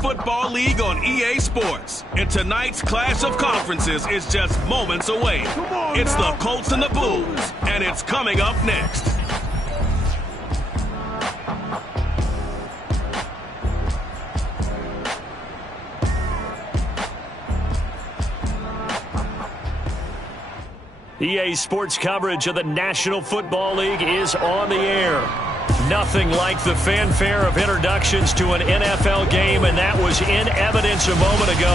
Football League on EA Sports. And tonight's clash of conferences is just moments away. It's the Colts and the Bulls, and it's coming up next. EA Sports coverage of the National Football League is on the air. Nothing like the fanfare of introductions to an NFL game, and that was in evidence a moment ago.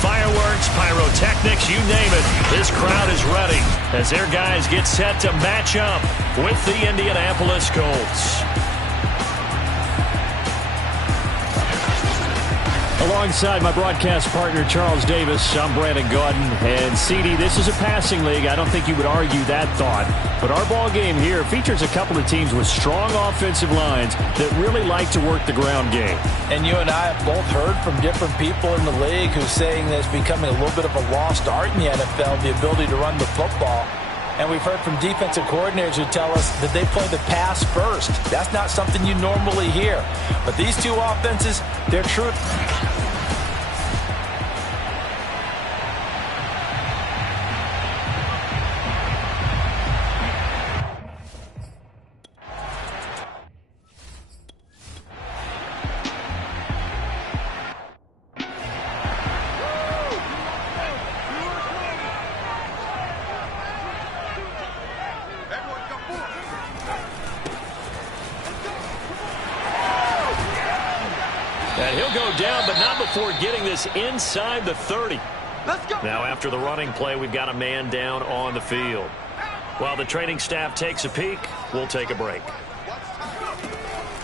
Fireworks, pyrotechnics, you name it. This crowd is ready as their guys get set to match up with the Indianapolis Colts. Alongside my broadcast partner, Charles Davis, I'm Brandon Gaudin. And, CD, this is a passing league. I don't think you would argue that thought. But our ball game here features a couple of teams with strong offensive lines that really like to work the ground game. And you and I have both heard from different people in the league who's saying that it's becoming a little bit of a lost art in the NFL, the ability to run the football. And we've heard from defensive coordinators who tell us that they play the pass first. That's not something you normally hear. But these two offenses, they're true. And he'll go down, but not before getting this inside the 30. Let's go. Now, after the running play, we've got a man down on the field. While the training staff takes a peek, we'll take a break.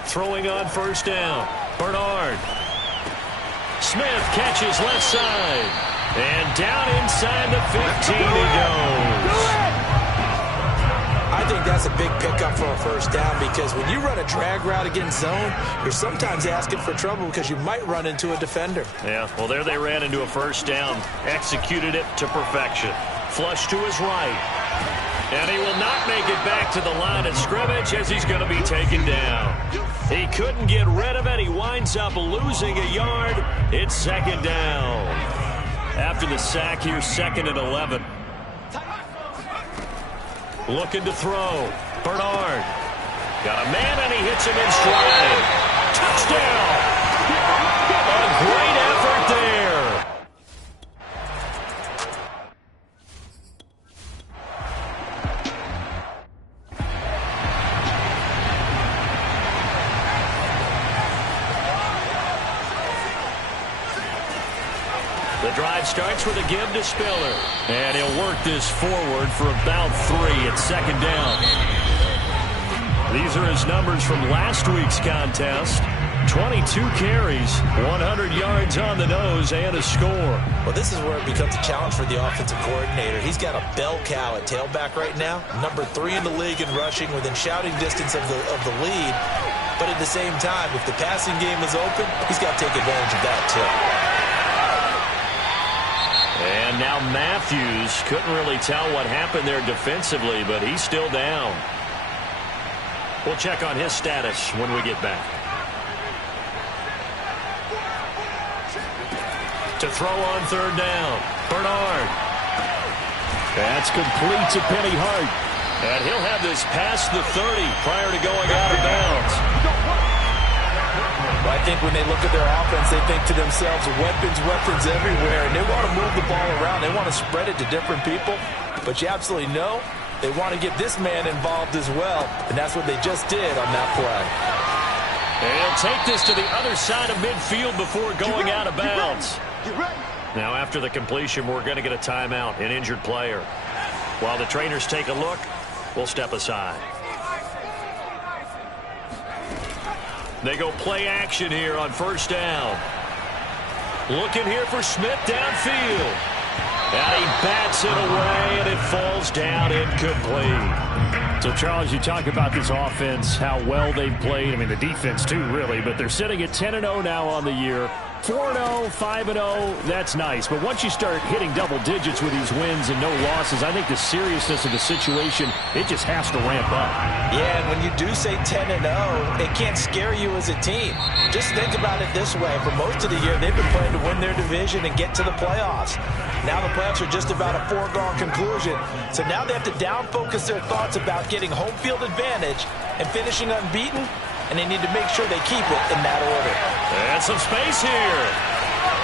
Throwing on first down, Bernard. Smith catches left side. And down inside the 15 he goes. I think that's a big pickup for a first down because when you run a drag route against zone, you're sometimes asking for trouble because you might run into a defender. Yeah, well, there they ran into a first down. Executed it to perfection. Flush to his right. And he will not make it back to the line of scrimmage as he's going to be taken down. He couldn't get rid of it. He winds up losing a yard. It's second down. After the sack here, 2nd and 11. Looking to throw. Bernard. Got a man, and he hits him in stride. Touchdown! A great effort there. The drive starts with a give to Spiller. And he'll work this forward for about 3 at second down. These are his numbers from last week's contest. 22 carries, 100 yards on the nose, and a score. Well, this is where it becomes a challenge for the offensive coordinator. He's got a bell cow at tailback right now, number 3 in the league in rushing, within shouting distance of the lead. But at the same time, if the passing game is open, he's got to take advantage of that too. And now Matthews couldn't really tell what happened there defensively, but he's still down. We'll check on his status when we get back. To throw on third down, Bernard. That's complete to Penny Hart. And he'll have this past the 30 prior to going out of bounds. Well, I think when they look at their offense, they think to themselves, weapons everywhere, and they want to move the ball around. They want to spread it to different people, but you absolutely know they want to get this man involved as well, and that's what they just did on that play. And he'll take this to the other side of midfield before going out of bounds. Now, after the completion, we're going to get a timeout, an injured player. While the trainers take a look, we'll step aside. They go play action here on first down. Looking here for Smith downfield. And he bats it away, and it falls down incomplete. So, Charles, you talk about this offense, how well they've played. I mean, the defense, too, really. But they're sitting at 10-0 now on the year. 4-0, 5-0, that's nice. But once you start hitting double digits with these wins and no losses, I think the seriousness of the situation, it just has to ramp up. Yeah, and when you do say 10-0, it can't scare you as a team. Just think about it this way. For most of the year, they've been playing to win their division and get to the playoffs. Now the playoffs are just about a foregone conclusion. So now they have to down-focus their thoughts about getting home field advantage and finishing unbeaten, and they need to make sure they keep it in that order. And some space here.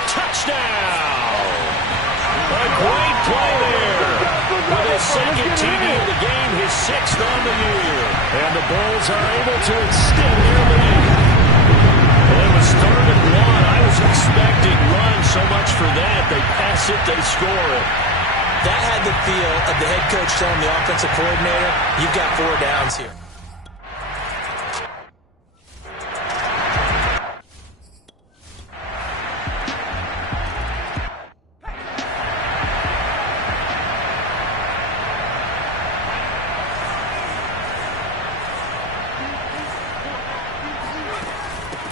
Touchdown! A great play there. With his second TD of the game, his 6th on the year. And the Bulls are able to extend their lead. Well, it was 3rd and 1. I was expecting run so much for that. They pass it, they score it. That had the feel of the head coach telling the offensive coordinator, you've got 4 downs here.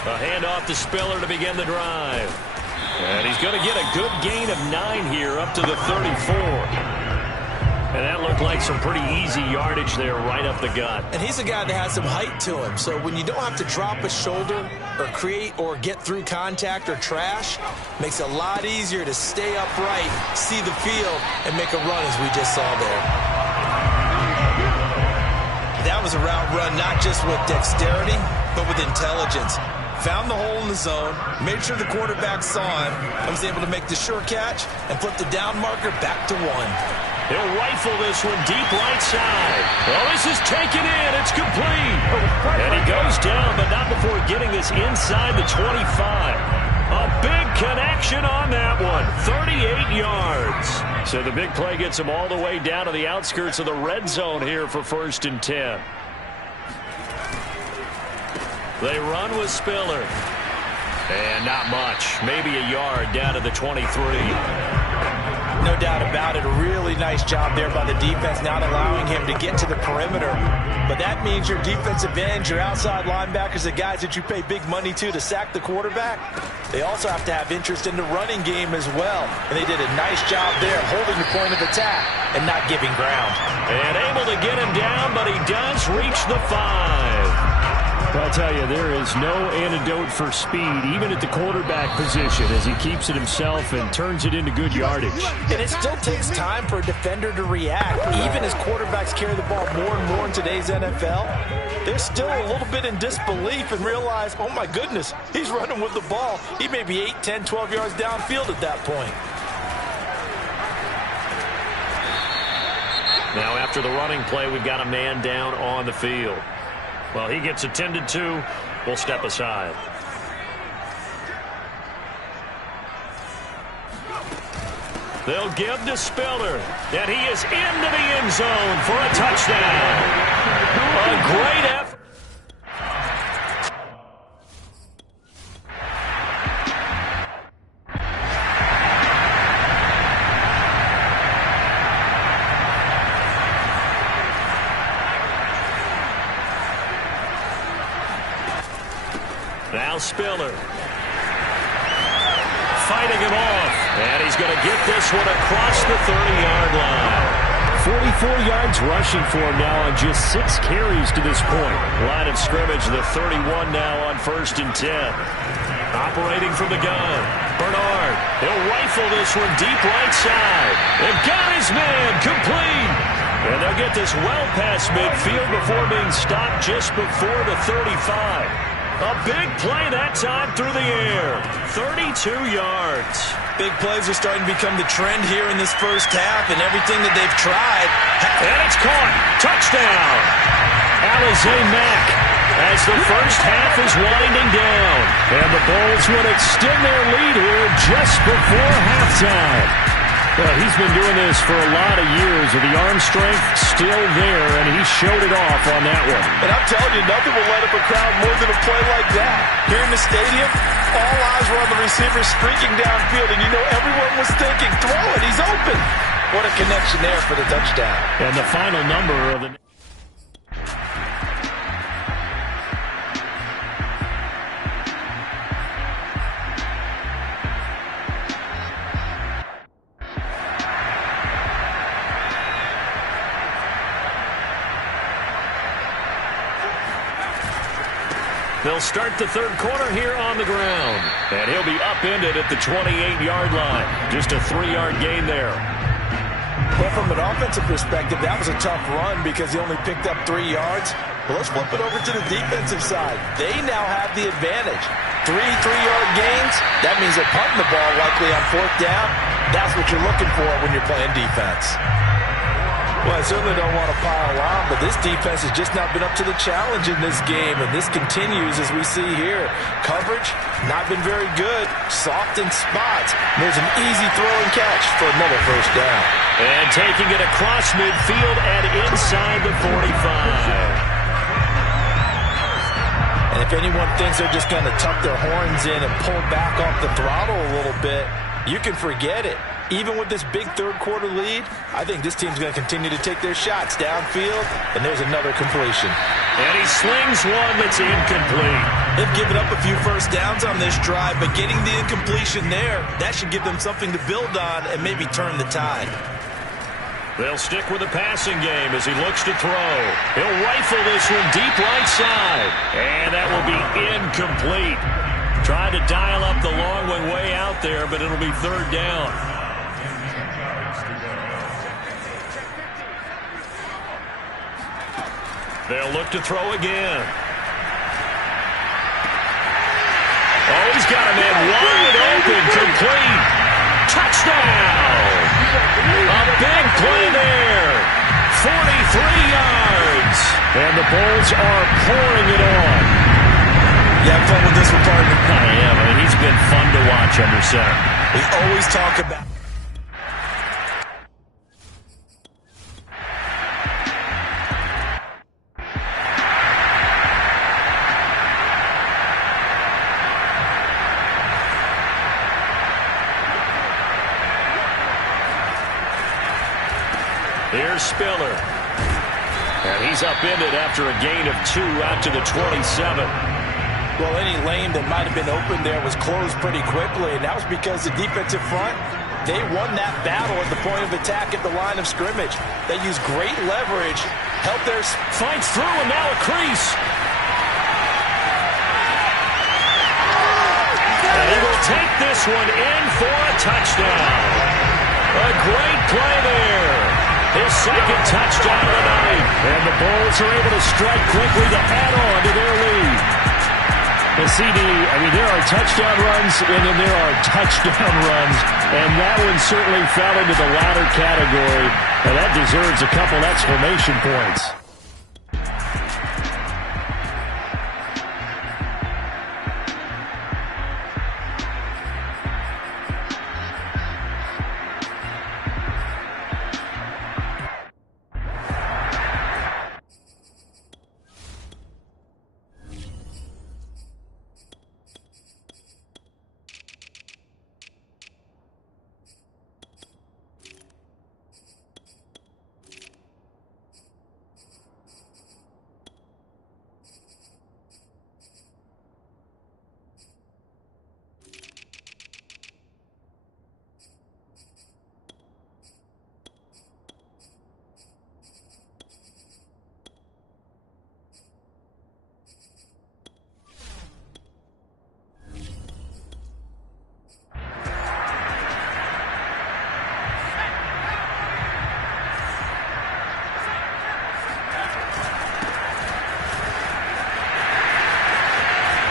A handoff to Spiller to begin the drive. And he's going to get a good gain of 9 here up to the 34. And that looked like some pretty easy yardage there right up the gut. And he's a guy that has some height to him. So when you don't have to drop a shoulder or create or get through contact or trash, makes it a lot easier to stay upright, see the field, and make a run as we just saw there. That was a route run not just with dexterity, but with intelligence. Found the hole in the zone, made sure the quarterback saw him, and was able to make the sure catch and flip the down marker back to 1. He'll rifle this one deep right side. Well, this is taken in. It's complete. And he goes down, but not before getting this inside the 25. A big connection on that one. 38 yards. So the big play gets him all the way down to the outskirts of the red zone here for 1st and 10. They run with Spiller. And not much. Maybe a yard down to the 23. No doubt about it. A really nice job there by the defense, not allowing him to get to the perimeter. But that means your defensive ends, your outside linebackers, the guys that you pay big money to sack the quarterback, they also have to have interest in the running game as well. And they did a nice job there holding the point of attack and not giving ground. And able to get him down, but he does reach the 5. I'll tell you, there is no antidote for speed, even at the quarterback position, as he keeps it himself and turns it into good yardage. And it still takes time for a defender to react. Even as quarterbacks carry the ball more and more in today's NFL, they're still a little bit in disbelief and realize, oh my goodness, he's running with the ball. He may be 8, 10, 12 yards downfield at that point. Now after the running play, we've got a man down on the field. Well, he gets attended to. We'll step aside. They'll give to Spiller. And he is into the end zone for a touchdown. A great effort. Now Spiller. Fighting him off. And he's going to get this one across the 30-yard line. 44 yards rushing for him now on just 6 carries to this point. Line of scrimmage, the 31 now on 1st and 10. Operating from the gun. Bernard. He'll rifle this one deep right side. They've got his man complete. And they'll get this well past midfield before being stopped just before the 35. A big play that time through the air. 32 yards. Big plays are starting to become the trend here in this first half, and everything that they've tried. And it's caught. Touchdown. Alizé Mack as the first half is winding down. And the Bulls would extend their lead here just before halftime. Well, he's been doing this for a lot of years with the arm strength still there, and he showed it off on that one. And I'm telling you, nothing will light up a crowd more than a play like that. Here in the stadium, all eyes were on the receiver streaking downfield, and you know everyone was thinking, throw it, he's open. What a connection there for the touchdown. And the final number of the... They'll start the third quarter here on the ground. And he'll be upended at the 28-yard line. Just a 3-yard gain there. Well, from an offensive perspective, that was a tough run because he only picked up 3 yards. But let's flip it over to the defensive side. They now have the advantage. 3 3-yard gains, that means they're punting the ball likely on 4th down. That's what you're looking for when you're playing defense. Well, I certainly don't want to pile on, but this defense has just not been up to the challenge in this game, and this continues as we see here. Coverage, not been very good. Soft in spots. There's an easy throw and catch for another first down. And taking it across midfield and inside the 45. And if anyone thinks they're just going to tuck their horns in and pull back off the throttle a little bit, you can forget it. Even with this big third-quarter lead, I think this team's going to continue to take their shots downfield, and there's another completion. And he slings one that's incomplete. They've given up a few first downs on this drive, but getting the incompletion there, that should give them something to build on and maybe turn the tide. They'll stick with the passing game as he looks to throw. He'll rifle this one deep right side. And that will be incomplete. Trying to dial up the long one way out there, but it'll be third down. They'll look to throw again. Oh, he's got a man wide open, complete. Touchdown! A big play there. 43 yards. And the Bulls are pouring it on. You have fun with this one, partner? I am. I mean, he's been fun to watch under center. We always talk about... Here's Spiller. And he's upended after a gain of 2 out to the 27. Well, any lane that might have been open there was closed pretty quickly, and that was because the defensive front, they won that battle at the point of attack at the line of scrimmage. They used great leverage, helped their... Finds through, and now a crease. And he will take this one in for a touchdown. A great play there. His second touchdown of the night. And the Bulls are able to strike quickly to add on to their lead. The CD, I mean, there are touchdown runs, and then there are touchdown runs. And that one certainly fell into the latter category. And that deserves a couple exclamation points.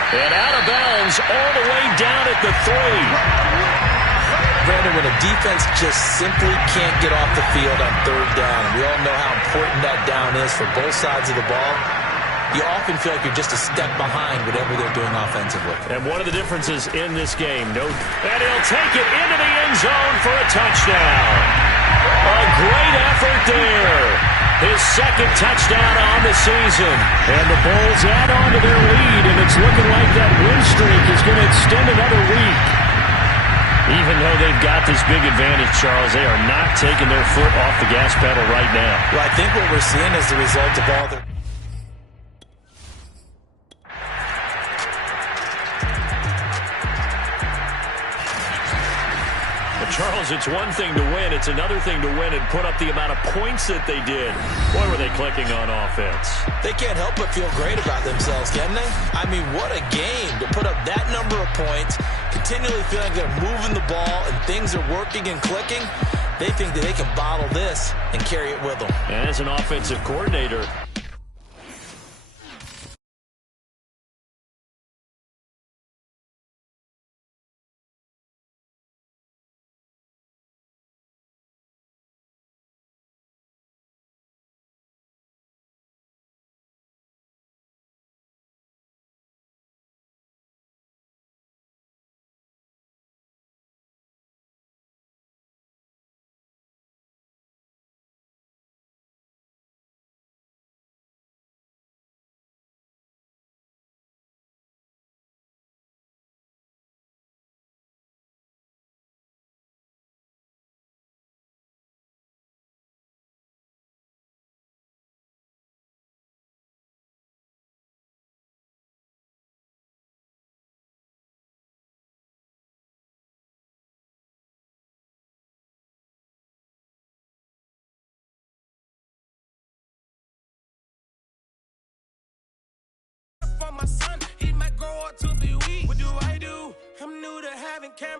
And out of bounds all the way down at the 3. Brandon, when a defense just simply can't get off the field on third down, and we all know how important that down is for both sides of the ball, you often feel like you're just a step behind whatever they're doing offensively. And one of the differences in this game, and he'll take it into the end zone for a touchdown. A great effort there. His second touchdown on the season. And the Bulls add on to their lead, and it's looking like that win streak is going to extend another week. Even though they've got this big advantage, Charles, they are not taking their foot off the gas pedal right now. Well, I think what we're seeing is the result of all their... The Charles, it's one thing to win. It's another thing to win and put up the amount of points that they did. Boy, were they clicking on offense. They can't help but feel great about themselves, can they? I mean, what a game to put up that number of points, continually feeling they're moving the ball and things are working and clicking. They think that they can bottle this and carry it with them. As an offensive coordinator, for my son, he might grow up to be weak. What do I do? I'm new to having camera.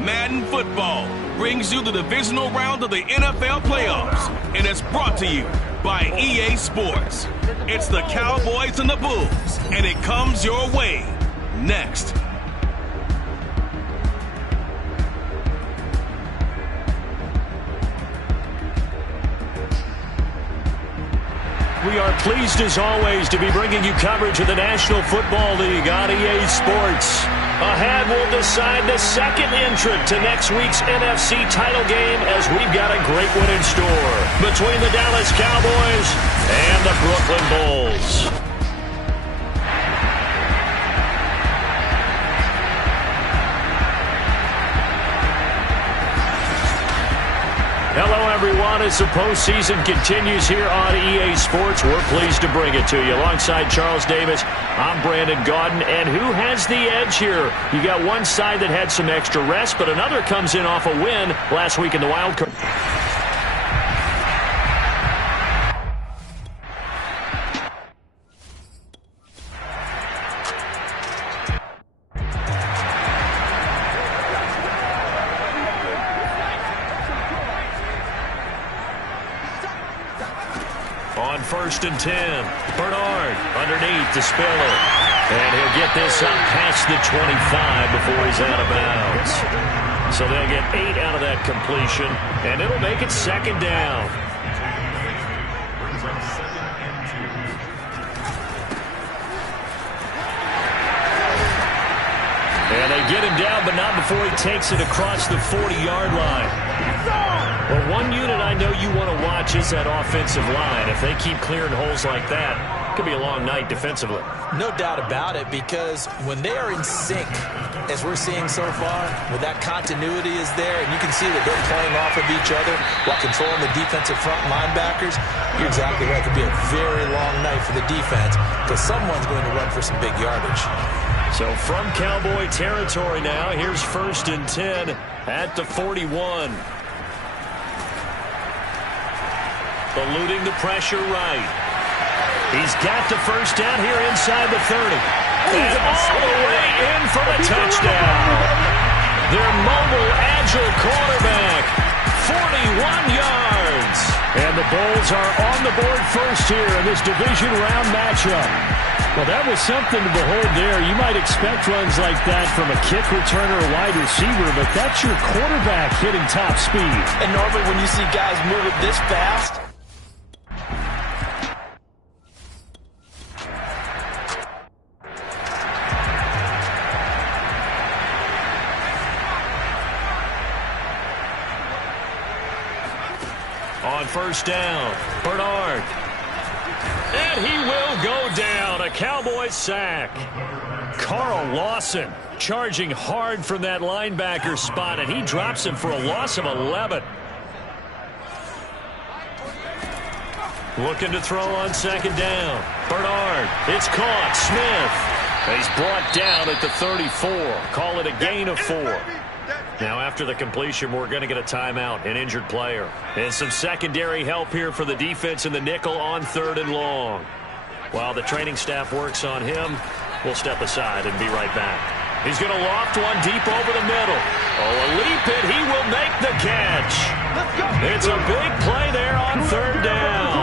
Madden Football brings you the divisional round of the NFL playoffs, and it's brought to you by EA Sports. It's the Cowboys and the Bulls, and it comes your way next. we are pleased as always to be bringing you coverage of the National Football League on EA Sports. Ahead, we'll decide the second entrant to next week's NFC title game as we've got a great one in store between the Dallas Cowboys and the Brooklyn Bulls. Hello, everyone. As the postseason continues here on EA Sports, we're pleased to bring it to you. Alongside Charles Davis, I'm Brandon Gaudin. And who has the edge here? You got one side that had some extra rest, but another comes in off a win last week in the wild card. On 1st and 10, Bernard underneath to Spiller. And he'll get this up past the 25 before he's out of bounds. So they'll get 8 out of that completion, and it'll make it 2nd down. And they get him down, but not before he takes it across the 40-yard line. Well, one unit I know you want to watch is that offensive line. If they keep clearing holes like that, it could be a long night defensively. No doubt about it, because when they are in sync, as we're seeing so far, when that continuity is there, and you can see that they're playing off of each other while controlling the defensive front linebackers, you're exactly right. It could be a very long night for the defense because someone's going to run for some big yardage. So from Cowboy territory now, here's 1st and 10 at the 41. Eluding the pressure right. He's got the first down here inside the 30. And all the way in for the touchdown. Their mobile, agile quarterback, 41 yards. And the Bulls are on the board first here in this division round matchup. Well, that was something to behold there. You might expect runs like that from a kick returner or wide receiver, but that's your quarterback hitting top speed. And normally when you see guys moving this fast, on first down, Bernard. And he will go down. A Cowboys sack. Carl Lawson charging hard from that linebacker spot, and he drops him for a loss of 11. Looking to throw on 2nd down. Bernard. It's caught. Smith. He's brought down at the 34. Call it a gain of 4. Now, after the completion, we're going to get a timeout, an injured player. And some secondary help here for the defense in the nickel on 3rd and long. While the training staff works on him, we'll step aside and be right back. He's going to loft one deep over the middle. Oh, a leap it. He will make the catch. It's a big play there on 3rd down.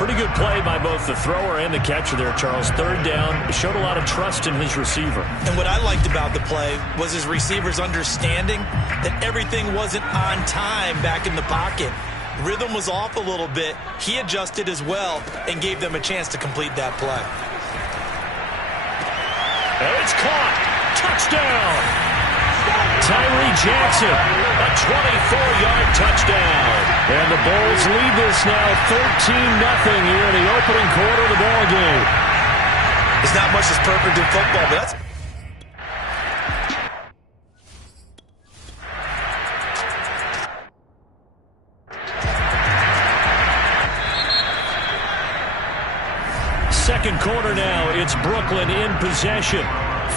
Pretty good play by both the thrower and the catcher there, Charles. 3rd down, showed a lot of trust in his receiver. and what I liked about the play was his receivers understanding that everything wasn't on time back in the pocket. Rhythm was off a little bit. He adjusted as well and gave them a chance to complete that play. And it's caught. Touchdown. Tyree Jackson, a 24-yard touchdown. And the Bulls lead this now 13-0 here in the opening quarter of the ball game. It's not much that's perfect in football, but that's... Second quarter now, it's Brooklyn in possession.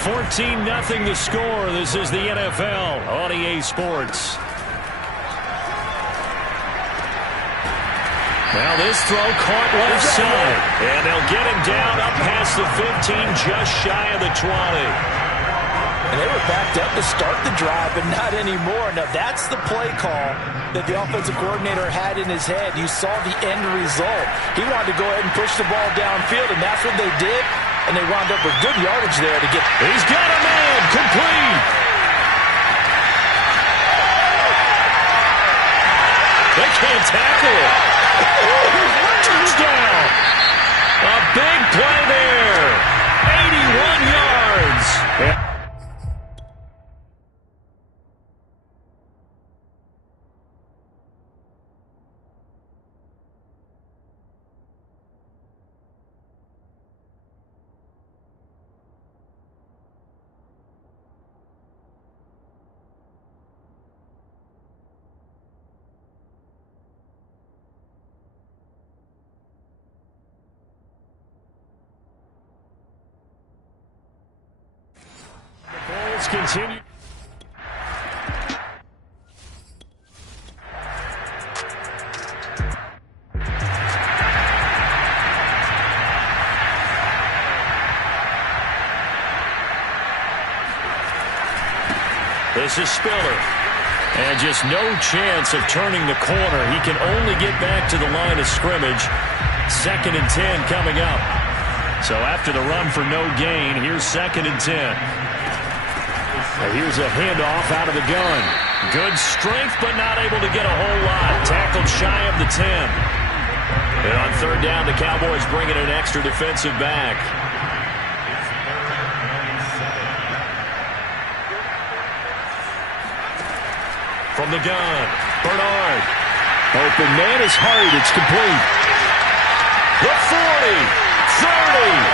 14-0 the score. This is the NFL on EA Sports. Now this throw caught left side. And they'll get him down up past the 15, just shy of the 20. And they were backed up to start the drive, but not anymore. Now, that's the play call that the offensive coordinator had in his head. You saw the end result. He wanted to go ahead and push the ball downfield, and that's what they did. And they wound up with good yardage there to get... He's got a man. Complete. They can't tackle it. Touchdown. A big play there. 81 yards. Yeah. Continue. This is Spiller. And just no chance of turning the corner. He can only get back to the line of scrimmage. 2nd and 10 coming up. So after the run for no gain, here's 2nd and 10. Here's a handoff out of the gun. Good strength, but not able to get a whole lot. Tackled shy of the 10. And on 3rd down, the Cowboys bring in an extra defensive back. From the gun, Bernard. Open man is hard. It's complete. The 40,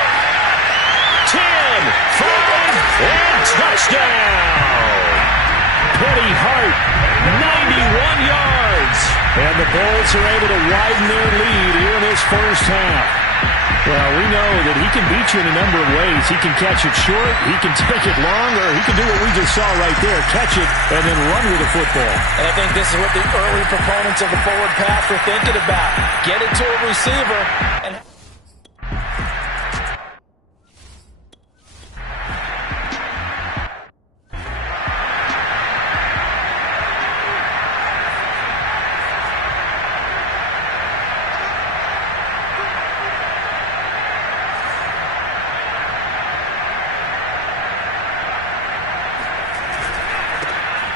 30. 10, 5, and touchdown! Penny Hart, 91 yards. And the Bulls are able to widen their lead here in this first half. Well, we know that he can beat you in a number of ways. He can catch it short, he can take it long, or he can do what we just saw right there, catch it and then run with the football. And I think this is what the early proponents of the forward pass were thinking about. Get it to a receiver and...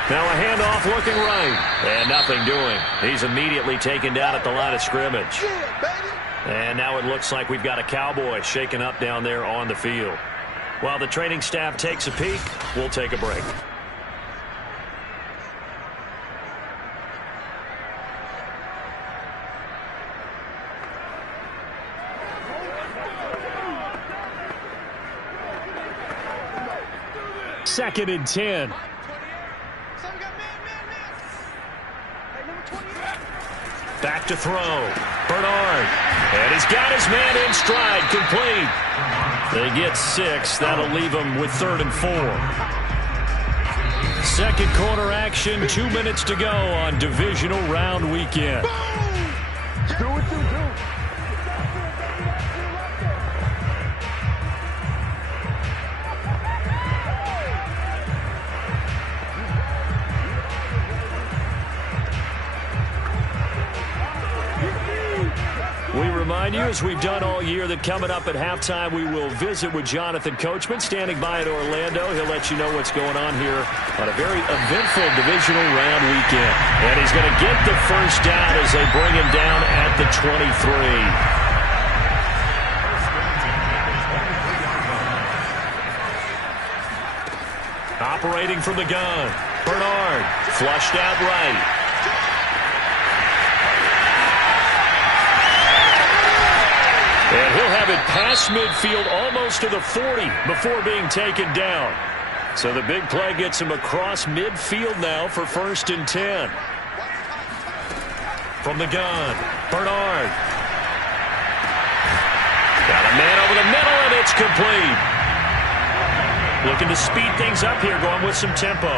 Now a handoff looking right. And nothing doing. He's immediately taken down at the line of scrimmage. And now it looks like we've got a Cowboy shaken up down there on the field. While the training staff takes a peek, we'll take a break. Second and 10. Back to throw. Bernard. And he's got his man in stride. Complete. They get 6. That'll leave them with 3rd and 4. Second quarter action. 2 minutes to go on divisional round weekend. We remind you, as we've done all year, that coming up at halftime, we will visit with Jonathan Coachman, standing by in Orlando. He'll let you know what's going on here on a very eventful divisional round weekend. And he's going to get the first down as they bring him down at the 23. Operating from the gun, Bernard, flushed out right. And he'll have it past midfield almost to the 40 before being taken down. So the big play gets him across midfield now for 1st and 10. From the gun, Bernard. Got a man over the middle, and it's complete. Looking to speed things up here, going with some tempo.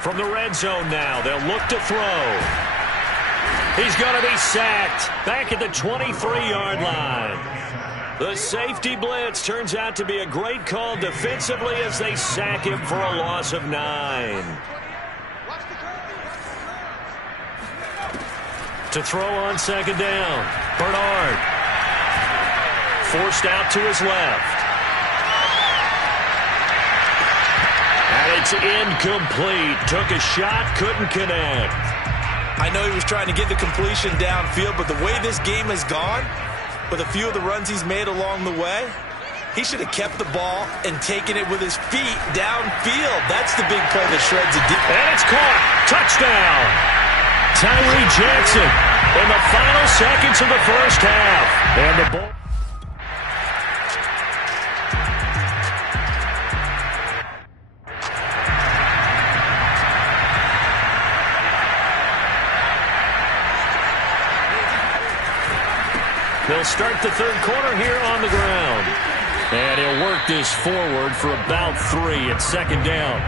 From the red zone now, they'll look to throw. He's going to be sacked back at the 23-yard line. The safety blitz turns out to be a great call defensively as they sack him for a loss of 9. To throw on 2nd down, Bernard. Forced out to his left. And it's incomplete. Took a shot, couldn't connect. I know he was trying to get the completion downfield, but the way this game has gone, with a few of the runs he's made along the way, he should have kept the ball and taken it with his feet downfield. That's the big play that shreds it deep. And it's caught. Touchdown. Tyree Jackson in the final seconds of the first half. And the ball. They'll start the 3rd quarter here on the ground. And he'll work this forward for about 3 at 2nd down.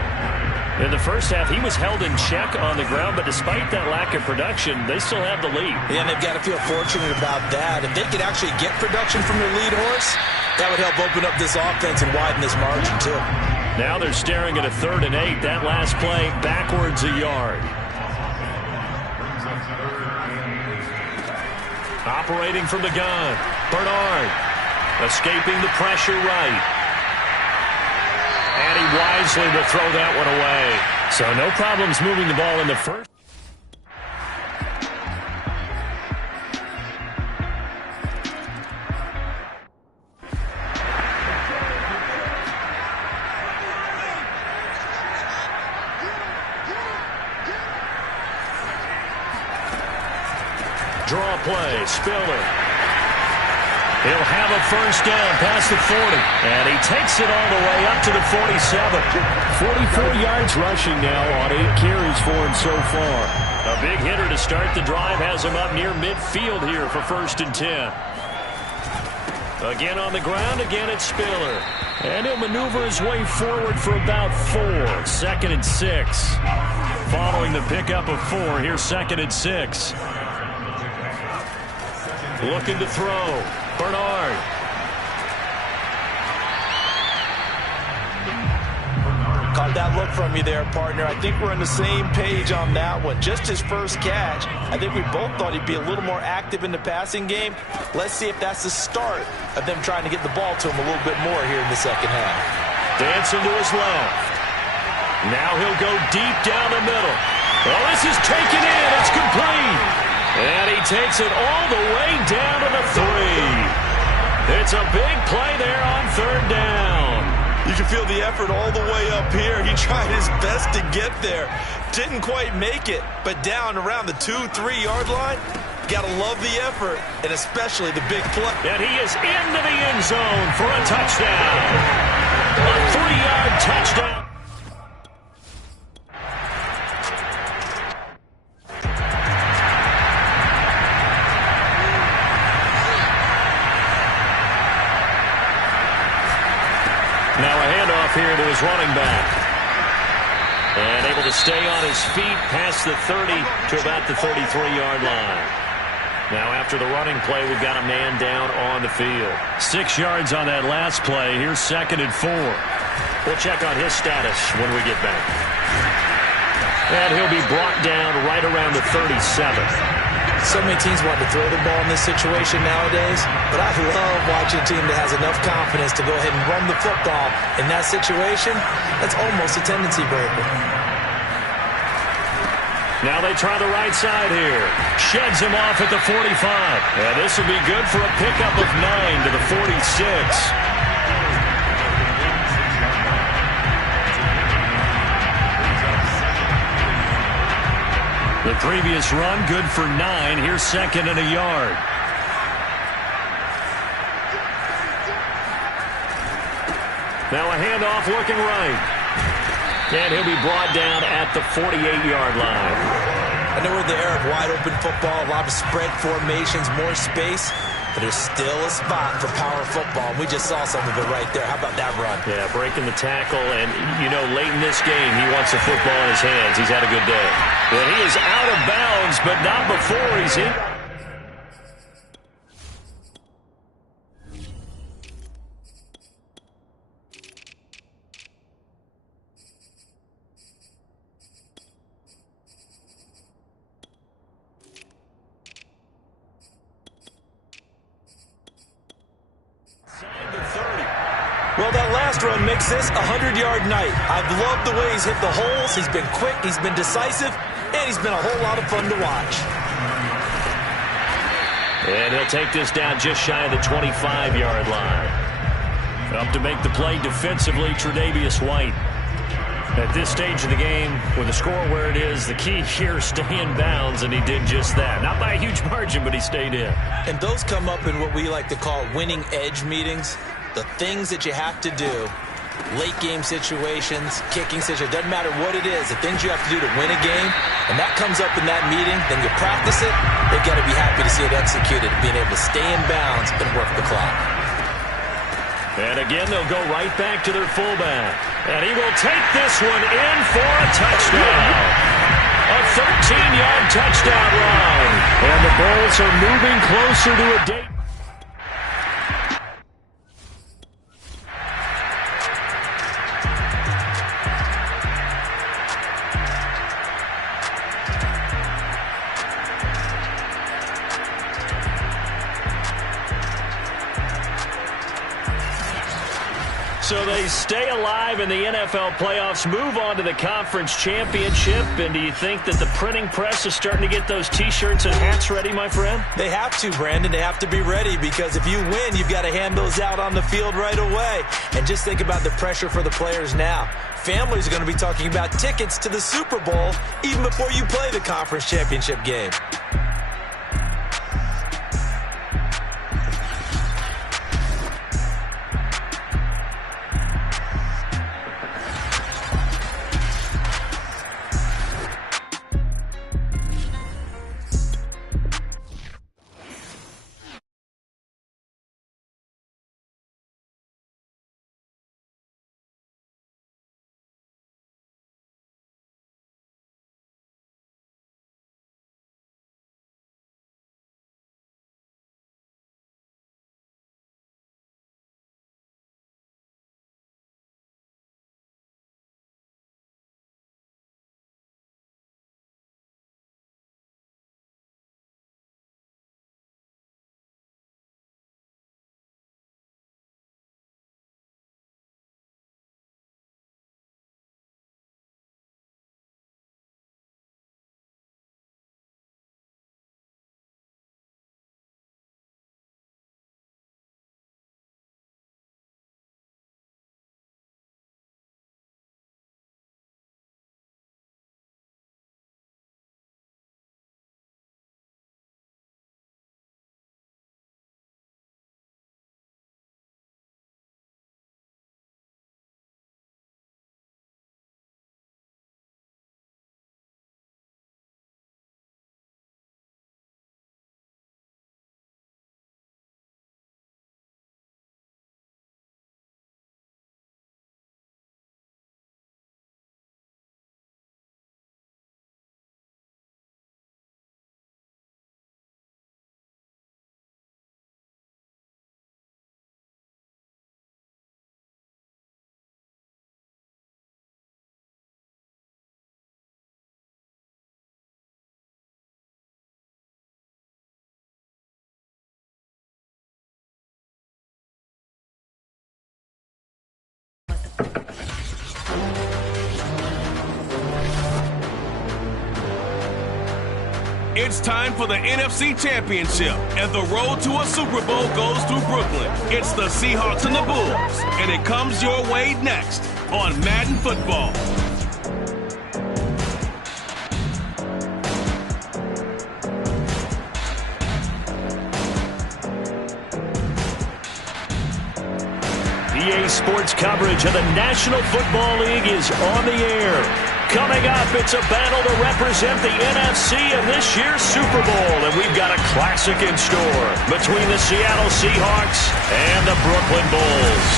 In the first half, he was held in check on the ground, but despite that lack of production, they still have the lead. Yeah, and they've got to feel fortunate about that. If they could actually get production from their lead horse, that would help open up this offense and widen this margin, too. Now they're staring at a 3rd and 8. That last play, backwards a yard. Operating from the gun, Bernard. Escaping the pressure right. And he wisely will throw that one away. So no problems moving the ball in the first. Draw play, Spiller. He'll have a first down past the 40. And he takes it all the way up to the 47. 44 yards rushing now on 8 carries for him so far. A big hitter to start the drive has him up near midfield here for 1st and 10. Again on the ground, again it's Spiller. And he'll maneuver his way forward for about 4. 2nd and 6. Following the pickup of 4, here's 2nd and 6. Looking to throw. Bernard. Caught that look from you there, partner. I think we're on the same page on that one. Just his first catch. I think we both thought he'd be a little more active in the passing game. Let's see if that's the start of them trying to get the ball to him a little bit more here in the second half. Dancing to his left. Now he'll go deep down the middle. Well, this is taken in. It's complete. And he takes it all the way down to the 3. It's a big play there on 3rd down. You can feel the effort all the way up here. He tried his best to get there. Didn't quite make it, but down around the 2-3 yard line, gotta love the effort, and especially the big play. And he is into the end zone for a touchdown. A 3-yard touchdown. Now a handoff here to his running back. And able to stay on his feet past the 30 to about the 33-yard line. Now after the running play, we've got a man down on the field. 6 yards on that last play. Here's 2nd and 4. We'll check on his status when we get back. And he'll be brought down right around the 37. So many teams want to throw the ball in this situation nowadays, but I love watching a team that has enough confidence to go ahead and run the football in that situation. That's almost a tendency breaker. Now they try the right side here. Sheds him off at the 45. And this will be good for a pickup of 9 to the 46. The previous run, good for 9. Here's 2nd and a yard. Now a handoff looking right. And he'll be brought down at the 48-yard line. I know we're in the era of wide-open football, a lot of spread formations, more space, but there's still a spot for power football. We just saw some of it right there. How about that run? Yeah, breaking the tackle, and, you know, late in this game, he wants the football in his hands. He's had a good day. Well, he is out of bounds, but not before he's in. Well, that last run makes this a 100-yard night. I've loved the way he's hit the holes. He's been quick, he's been decisive, and he's been a whole lot of fun to watch. And he'll take this down just shy of the 25-yard line. Up to make the play defensively, Tre'Davious White. At this stage of the game, with the score where it is, the key here is stay in bounds, and he did just that. Not by a huge margin, but he stayed in. And those come up in what we like to call winning edge meetings. The things that you have to do, late game situations, kicking situations, doesn't matter what it is, the things you have to do to win a game, and that comes up in that meeting, then you practice it, they've got to be happy to see it executed, being able to stay in bounds and work the clock. And again, they'll go right back to their fullback. And he will take this one in for a touchdown. A 13-yard touchdown run. And the Bulls are moving closer to a date. So they stay alive in the NFL playoffs, move on to the conference championship. And do you think that the printing press is starting to get those T-shirts and hats ready, my friend? They have to, Brandon. They have to be ready, because if you win, you've got to hand those out on the field right away. And just think about the pressure for the players now. Families are going to be talking about tickets to the Super Bowl even before you play the conference championship game. It's time for the NFC Championship, and the road to a Super Bowl goes through Brooklyn. It's the Seahawks and the Bulls, and it comes your way next on Madden Football. EA Sports coverage of the National Football League is on the air. Coming up, it's a battle to represent the NFC in this year's Super Bowl, and we've got a classic in store between the Seattle Seahawks and the Brooklyn Bulls.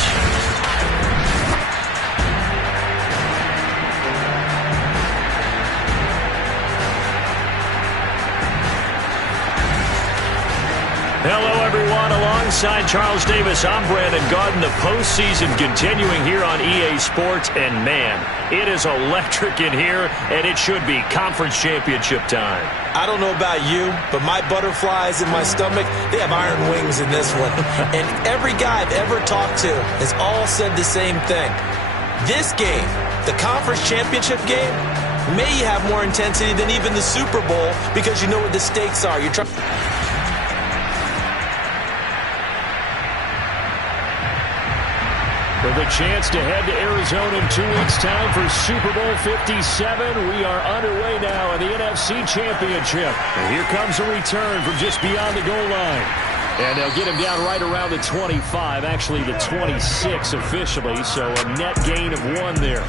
Hello, everyone. Alongside Charles Davis, I'm Brandon Gaudin. The postseason continuing here on EA Sports. And, man, it is electric in here, and it should be conference championship time. I don't know about you, but my butterflies in my stomach, they have iron wings in this one. And every guy I've ever talked to has all said the same thing. This game, the conference championship game, may have more intensity than even the Super Bowl because you know what the stakes are. You're trying... With a chance to head to Arizona in 2 weeks' time for Super Bowl 57, we are underway now in the NFC Championship. And here comes a return from just beyond the goal line. And they'll get him down right around the 25, actually the 26 officially, so a net gain of 1 there.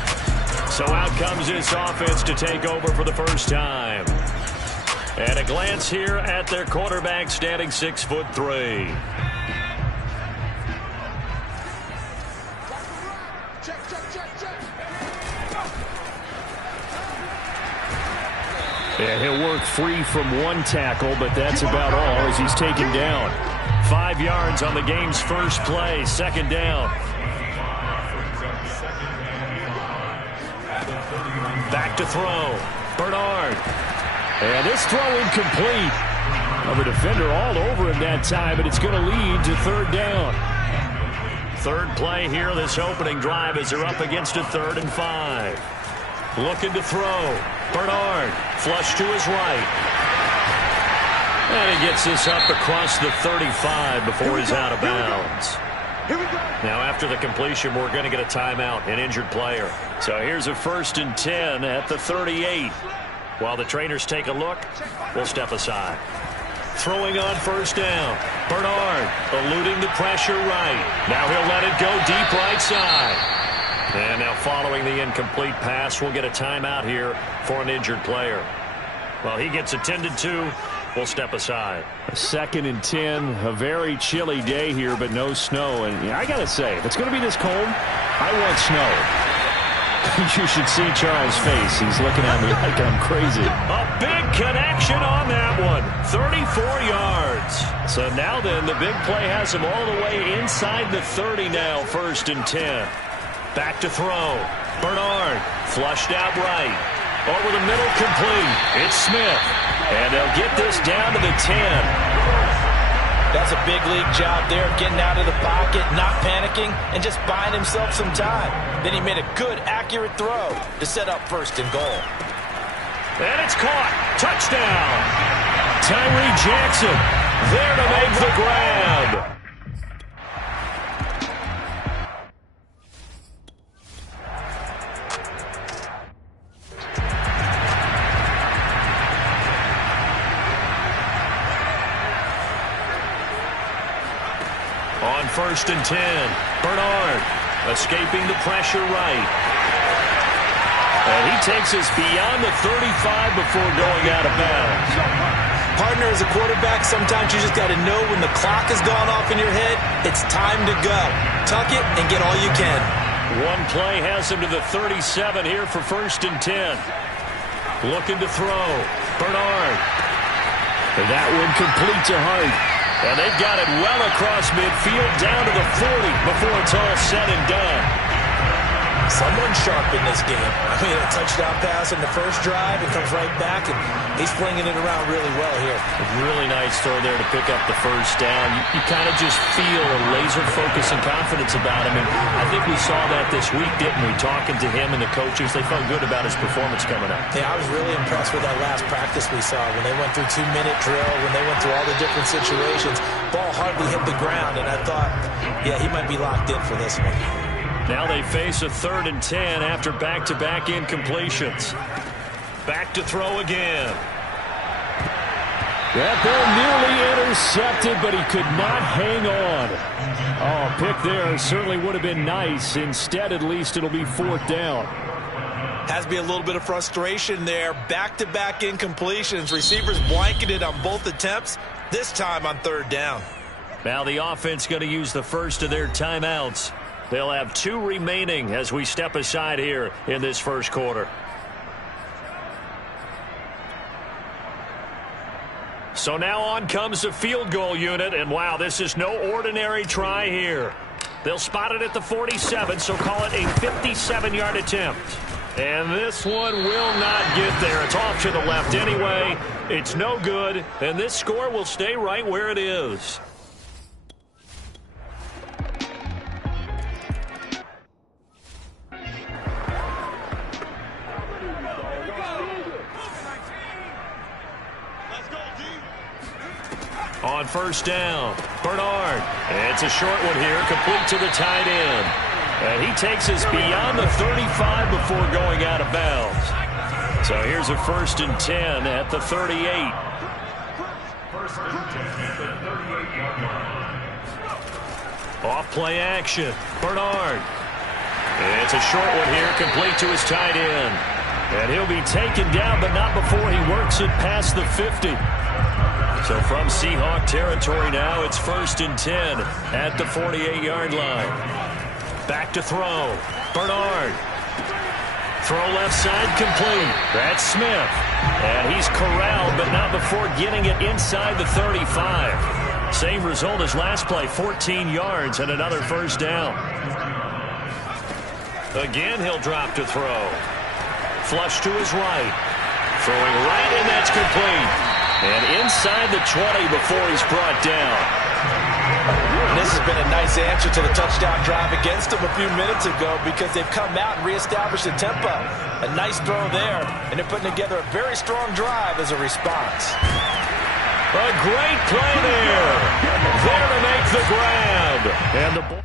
So out comes this offense to take over for the first time. And a glance here at their quarterback, standing 6'3". And he'll work free from 1 tackle, but that's about all as he's taken down. 5 yards on the game's first play, second down. Back to throw. Bernard. And this throw incomplete. Of a defender all over him that time, but it's going to lead to third down. Third play here, this opening drive, as they're up against a 3rd and 5. Looking to throw. Bernard, flush to his right. And he gets this up across the 35 before he's out of bounds. Now, after the completion, we're going to get a timeout, an injured player. So here's a 1st and 10 at the 38. While the trainers take a look, we'll step aside. Throwing on first down. Bernard eluding the pressure right. Now he'll let it go deep right side. And now following the incomplete pass, we'll get a timeout here for an injured player. Well, he gets attended to. We'll step aside. 2nd and 10, a very chilly day here, but no snow. And I got to say, if it's going to be this cold, I want snow. You should see Charles' face. He's looking at me like I'm crazy. A big connection on that one. 34 yards. So now then, the big play has him all the way inside the 30 now, 1st and 10. Back to throw. Bernard flushed out right. Over the middle, complete. It's Smith. And they'll get this down to the 10. That's a big league job there of getting out of the pocket, not panicking, and just buying himself some time. Then he made a good, accurate throw to set up 1st and goal. And it's caught. Touchdown. Tyree Jackson there to make the grab. On 1st and 10, Bernard escaping the pressure right. And he takes us beyond the 35 before going out of bounds. Partner, as a quarterback, sometimes you just got to know when the clock has gone off in your head, it's time to go. Tuck it and get all you can. One play has him to the 37 here for 1st and 10. Looking to throw. Bernard. And that one complete to Hart. And they've got it well across midfield down to the 40 before it's all said and done. Someone sharp in this game. I mean, a touchdown pass in the first drive, it comes right back, and he's flinging it around really well here. A really nice throw there to pick up the first down. You kind of just feel a laser focus and confidence about him, and I think we saw that this week, didn't we? Talking to him and the coaches, they felt good about his performance coming up. Yeah, I was really impressed with that last practice we saw when they went through 2-minute drill, when they went through all the different situations. Ball hardly hit the ground, and I thought, yeah, he might be locked in for this one. Now they face a 3rd and 10 after back-to-back incompletions. Back to throw again. That ball nearly intercepted, but he could not hang on. Oh, pick there certainly would have been nice. Instead, at least, it'll be 4th down. Has to be a little bit of frustration there. Back-to-back incompletions. Receivers blanketed on both attempts, this time on 3rd down. Now the offense going to use the first of their timeouts. They'll have 2 remaining as we step aside here in this first quarter. So now on comes the field goal unit, and wow, this is no ordinary try here. They'll spot it at the 47, so call it a 57-yard attempt. And this one will not get there. It's off to the left anyway. It's no good, and this score will stay right where it is. On first down, Bernard. It's a short one here, complete to the tight end. And he takes us beyond the 35 before going out of bounds. So here's a 1st and 10 at the 38. Off play action, Bernard. It's a short one here, complete to his tight end. And he'll be taken down, but not before he works it past the 50. So from Seahawk territory now, it's 1st and 10 at the 48-yard line. Back to throw. Bernard. Throw left side complete. That's Smith. And he's corralled, but not before getting it inside the 35. Same result as last play, 14 yards and another 1st down. Again, he'll drop to throw. Flush to his right. Throwing right, and that's complete. And inside the 20 before he's brought down. And this has been a nice answer to the touchdown drive against them a few minutes ago because they've come out and reestablished the tempo. A nice throw there, and they're putting together a very strong drive as a response. A great play there. There to make the grab. And the ball.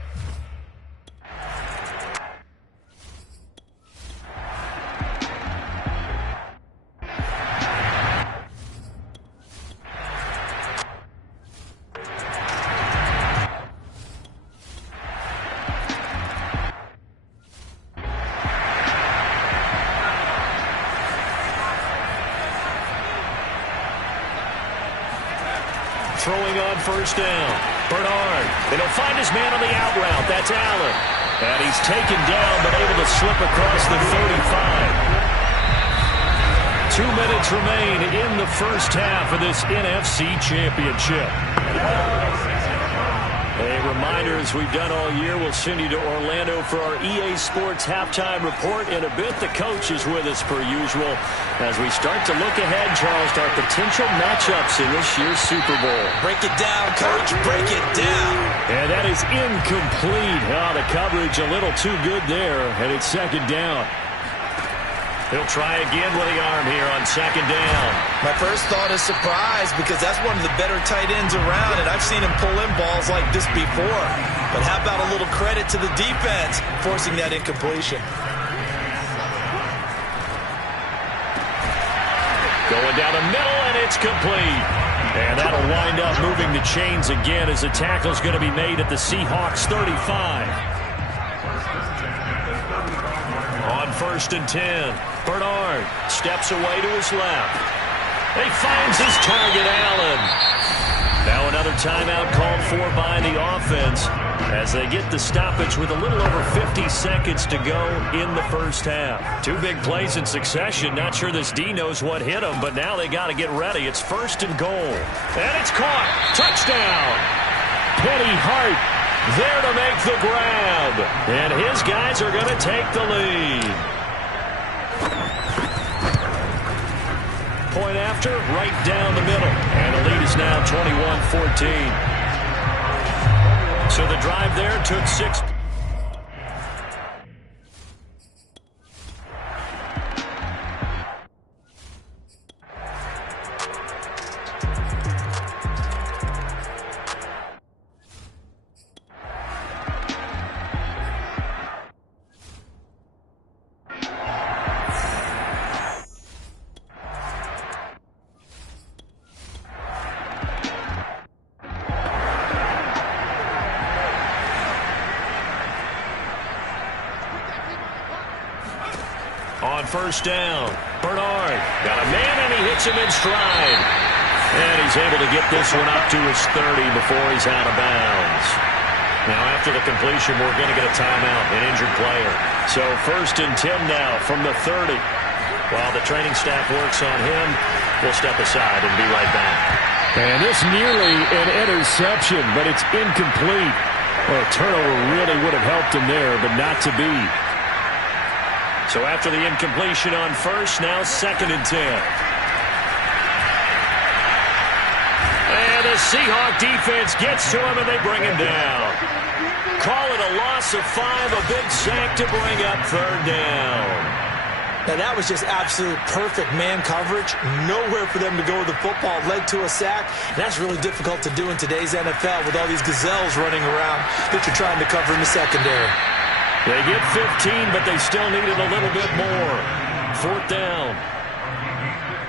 Throwing on first down. Bernard. And he'll find his man on the out route. That's Allen. And he's taken down but able to slip across the 35. 2 minutes remain in the first half of this NFC Championship. A reminder, as we've done all year, we'll send you to Orlando for our EA Sports halftime report. In a bit, the coach is with us per usual as we start to look ahead, Charles, to our potential matchups in this year's Super Bowl. Break it down, Coach. Break it down. And that is incomplete. Oh, the coverage a little too good there, and it's 2nd down. He'll try again with the arm here on 2nd down. My first thought is surprise because that's one of the better tight ends around, and I've seen him pull in balls like this before. But how about a little credit to the defense forcing that incompletion? Going down the middle, and it's complete. And that'll wind up moving the chains again as the tackle's going to be made at the Seahawks 35. On 1st and 10. Bernard steps away to his left. He finds his target, Allen. Now another timeout called for by the offense as they get the stoppage with a little over 50 seconds to go in the first half. 2 big plays in succession. Not sure this D knows what hit him, but now they got to get ready. It's 1st and goal. And it's caught. Touchdown. Penny Hart there to make the grab. And his guys are going to take the lead. Point after, right down the middle. And the lead is now 21-14. So the drive there took 6. On first down, Bernard got a man and he hits him in stride. And he's able to get this one up to his 30 before he's out of bounds. Now after the completion, we're going to get a timeout, an injured player. So 1st and 10 now from the 30. While the training staff works on him, we'll step aside and be right back. And this nearly an interception, but it's incomplete. Well, a turnover really would have helped him there, but not to be. So after the incompletion on first, now 2nd and 10. And the Seahawk defense gets to him and they bring him down. Call it a loss of 5, a big sack to bring up 3rd down. Now that was just absolute perfect man coverage. Nowhere for them to go with the football. Led to a sack. And that's really difficult to do in today's NFL with all these gazelles running around that you're trying to cover in the secondary. They get 15, but they still needed a little bit more. 4th down.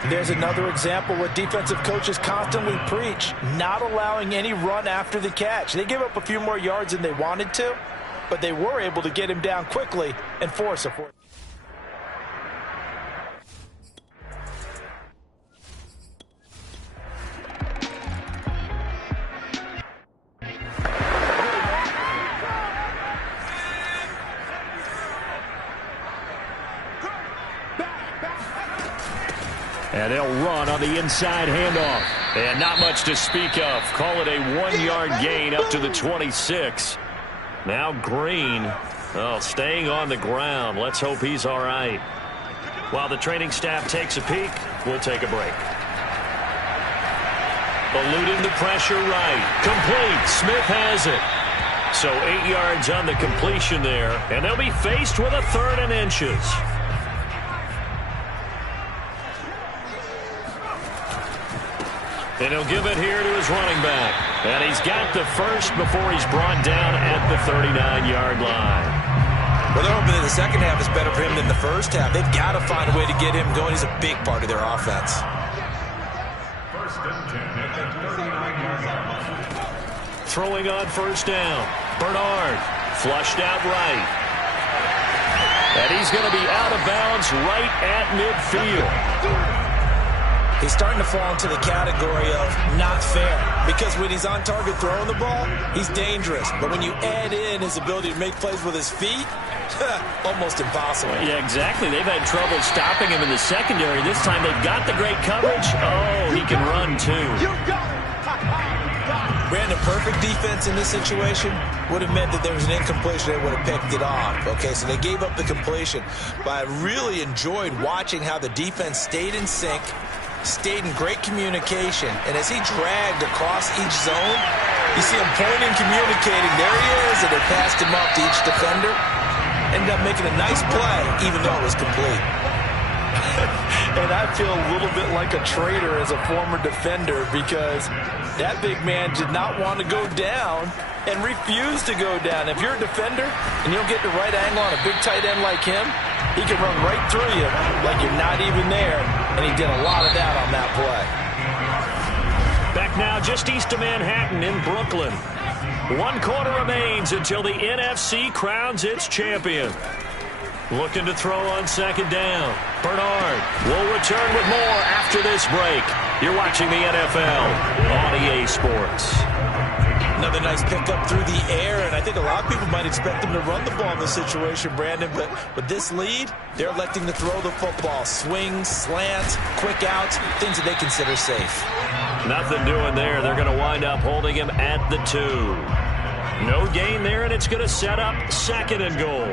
There's another example what defensive coaches constantly preach, not allowing any run after the catch. They gave up a few more yards than they wanted to, but they were able to get him down quickly and force a fourth. And they'll run on the inside handoff. And not much to speak of. Call it a 1-yard gain up to the 26. Now Green, staying on the ground. Let's hope he's all right. While the training staff takes a peek, we'll take a break. Eluding the pressure right. Complete. Smith has it. So 8 yards on the completion there. And they'll be faced with a 3rd and inches. And he'll give it here to his running back. And he's got the first before he's brought down at the 39-yard line. Well, they're hoping that the second half is better for him than the first half. They've got to find a way to get him going. He's a big part of their offense. Throwing on first down. Bernard flushed out right. And he's going to be out of bounds right at midfield. He's starting to fall into the category of not fair, because when he's on target throwing the ball, he's dangerous. But when you add in his ability to make plays with his feet, almost impossible. Yeah, exactly. They've had trouble stopping him in the secondary. This time they've got the great coverage. Oh, he can run too. Brandon, perfect defense in this situation would have meant that there was an incompletion. They would have picked it off. Okay, so they gave up the completion. But I really enjoyed watching how the defense stayed in sync, stayed in great communication, and as he dragged across each zone, you see him pointing, communicating. There he is, and they passed him up to each defender. Ended up making a nice play, even though it was complete. And I feel a little bit like a traitor as a former defender, because that big man did not want to go down and refused to go down. If you're a defender and you'll get the right angle on a big tight end like him, he can run right through you like you're not even there, and he did a lot of that on that play. Back now just east of Manhattan in Brooklyn. 1 quarter remains until the NFC crowns its champion. Looking to throw on 2nd down. Bernard will return with more after this break. You're watching the NFL on EA Sports. Another nice pickup through the air, and I think a lot of people might expect them to run the ball in this situation, Brandon, but with this lead, they're electing to throw the football. Swings, slants, quick outs, things that they consider safe. Nothing doing there. They're going to wind up holding him at the 2. No gain there, and it's going to set up 2nd and goal.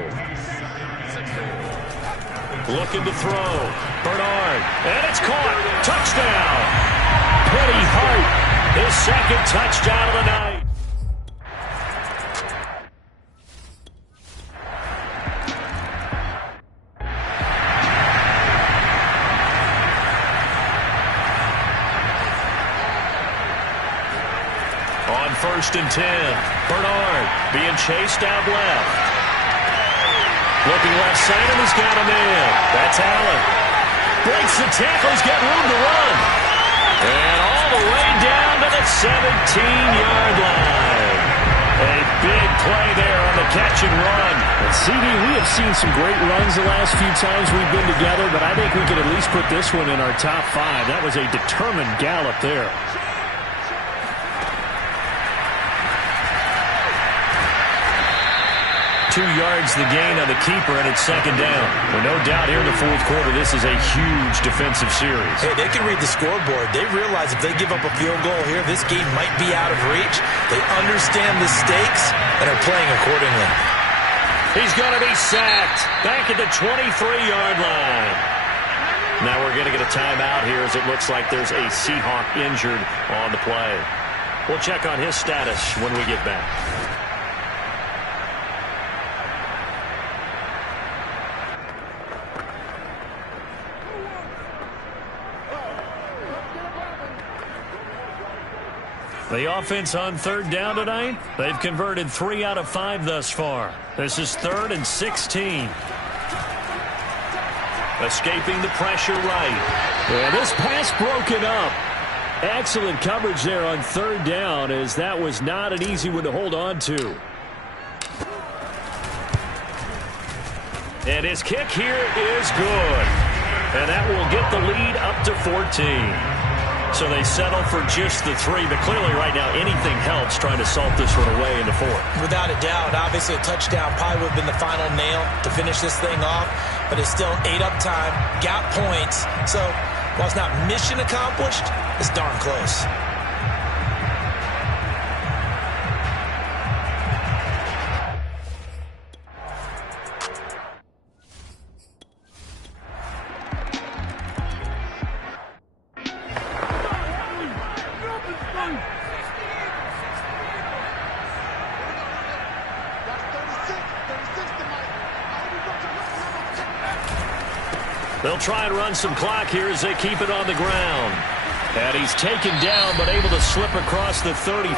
Looking to throw. Bernard. And it's caught. Touchdown. Petty Hart. His 2nd touchdown of the night. On 1st and 10. Bernard being chased out left. Looking left side, and he's got him in. That's Allen. Breaks the tackle. He's got room to run. And all the way down to the 17-yard line. A big play there on the catch and run. And CD, we have seen some great runs the last few times we've been together, but I think we could at least put this one in our top 5. That was a determined gallop there. 2 yards the gain on the keeper, and it's 2nd down. Well, no doubt here in the 4th quarter, this is a huge defensive series. Hey, they can read the scoreboard. They realize if they give up a field goal here, this game might be out of reach. They understand the stakes and are playing accordingly. He's going to be sacked back at the 23-yard line. Now we're going to get a timeout here as it looks like there's a Seahawk injured on the play. We'll check on his status when we get back. The offense on 3rd down tonight, they've converted 3 out of 5 thus far. This is 3rd and 16. Escaping the pressure right. Yeah, this pass broken up. Excellent coverage there on 3rd down, as that was not an easy one to hold on to. And his kick here is good. And that will get the lead up to 14. So they settle for just the 3, but clearly right now anything helps trying to salt this one away in the 4th. Without a doubt, obviously a touchdown probably would have been the final nail to finish this thing off, but it's still 8 up time, got points. So while it's not mission accomplished, it's darn close. They'll try and run some clock here as they keep it on the ground. And he's taken down but able to slip across the 35.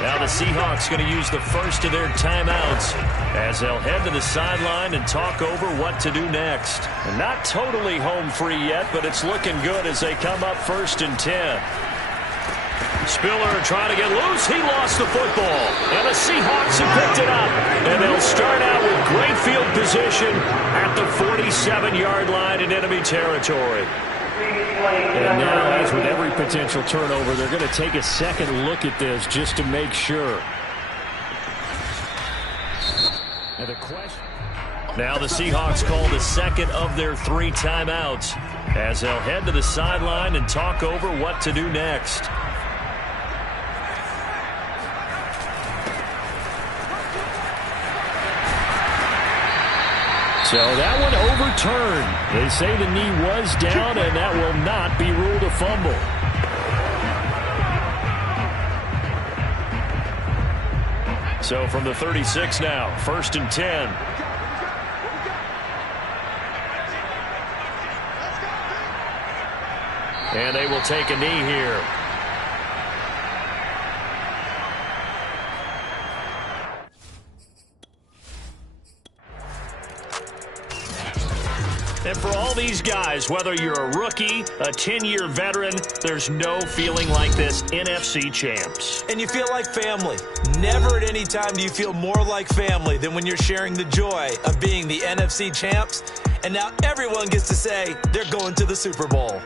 Now the Seahawks going to use the first of their timeouts as they'll head to the sideline and talk over what to do next. And not totally home free yet, but it's looking good as they come up 1st and 10. Spiller trying to get loose. He lost the football. And the Seahawks have picked it up. And they'll start out with great field position at the 47-yard line in enemy territory. And now, as with every potential turnover, they're going to take a second look at this just to make sure. And the question. Now the Seahawks call the 2nd of their 3 timeouts as they'll head to the sideline and talk over what to do next. So that one overturned. They say the knee was down, and that will not be ruled a fumble. So from the 36 now, 1st and 10. And they will take a knee here. And for all these guys, whether you're a rookie, a 10-year veteran, there's no feeling like this NFC champs. And you feel like family. Never at any time do you feel more like family than when you're sharing the joy of being the NFC champs. And now everyone gets to say they're going to the Super Bowl.